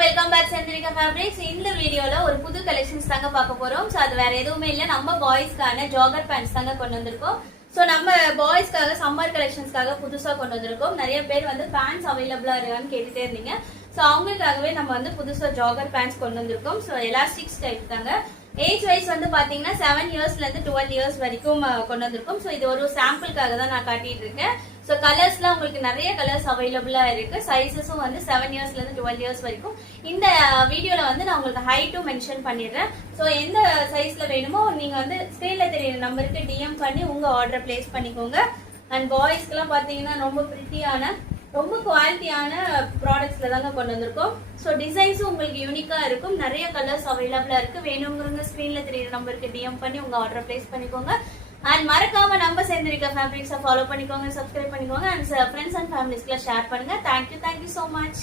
Welcome back செந்திரிகா fabrics. இந்த வீடியோல ஒரு புது கலெக்ஷன்ஸ் தாங்க பார்க்க போறோம். சோ அது வேற எதுவுமே இல்ல, நம்ம பாய்ஸ்க்கான ஜாகர் பேண்ட்ஸ் தாங்க கொண்டு வந்திருக்கோம். சோ நம்ம பாய்ஸ்க்காக சம்மர் கலெக்ஷன்ஸ்க்காக புதுசா கொண்டு வந்திருக்கோம். நிறைய பேர் வந்து பேண்ட்ஸ் அவைலபிளா இருக்கான்னு கேட்டுட்டே இருந்தீங்க. சோ அவங்களுக்காகவே நம்ம வந்து புதுசா ஜாகர் பேண்ட்ஸ் கொண்டு வந்திருக்கோம். சோ எலாஸ்டிக்ஸ் டைப் தாங்க. ஏஜ் வைஸ் வந்து பாத்தீங்கன்னா 7 இயர்ஸ்ல இருந்து 12 இயர்ஸ் வரைக்கும் கொண்டு வந்திருக்கோம். சோ இது ஒரு சாம்பிளுக்காக தான் நான் காட்டிட்டு இருக்கேன். சோ கலர்ஸ்லாம் உங்களுக்கு நிறைய கலர்ஸ் அவைலபிளா இருக்கு. சைஸஸும் வந்து 7 இயர்ஸ்ல இருந்து 12 இயர்ஸ் வரைக்கும். இந்த வீடியோல வந்து நான் உங்களுக்கு ஹைட்டும் மென்ஷன் பண்ணிடுறேன். சோ எந்த சைஸ்ல வேணுமோ நீங்க வந்து ஸ்கிரீன்ல தெரியுற நம்பருக்கு டிஎம் பண்ணி உங்க ஆர்டர் பிளேஸ் பண்ணிக்கோங்க. அண்ட் பாய்ஸ்க்குலாம் பாத்தீங்கன்னா ரொம்ப பிரிட்டியான ரொம்ப குவாலிட்டியான ப்ராடக்ட்ஸ்ல தாங்க கொண்டு வந்திருக்கோம். ஸோ டிசைன்ஸும் உங்களுக்கு யூனிக்கா இருக்கும். நிறைய கலர்ஸ் அவைலபிளா இருக்கு. வேணுங்கிறவங்க ஸ்கிரீன்ல தெரியுற நம்பருக்கு டிஎம் பண்ணி உங்க ஆர்டர் பிளேஸ் பண்ணிக்கோங்க. அண்ட் மறக்காம நம்ம செந்திரிகா ஃபேப்ரிக்ஸை ஃபாலோ பண்ணிக்கோங்க, சப்ஸ்கிரைப் பண்ணிக்கோங்க. அண்ட் ஃப்ரெண்ட்ஸ் அண்ட் ஃபேமிலிஸ்க்குலாம் ஷேர் பண்ணுங்க. Thank you so much.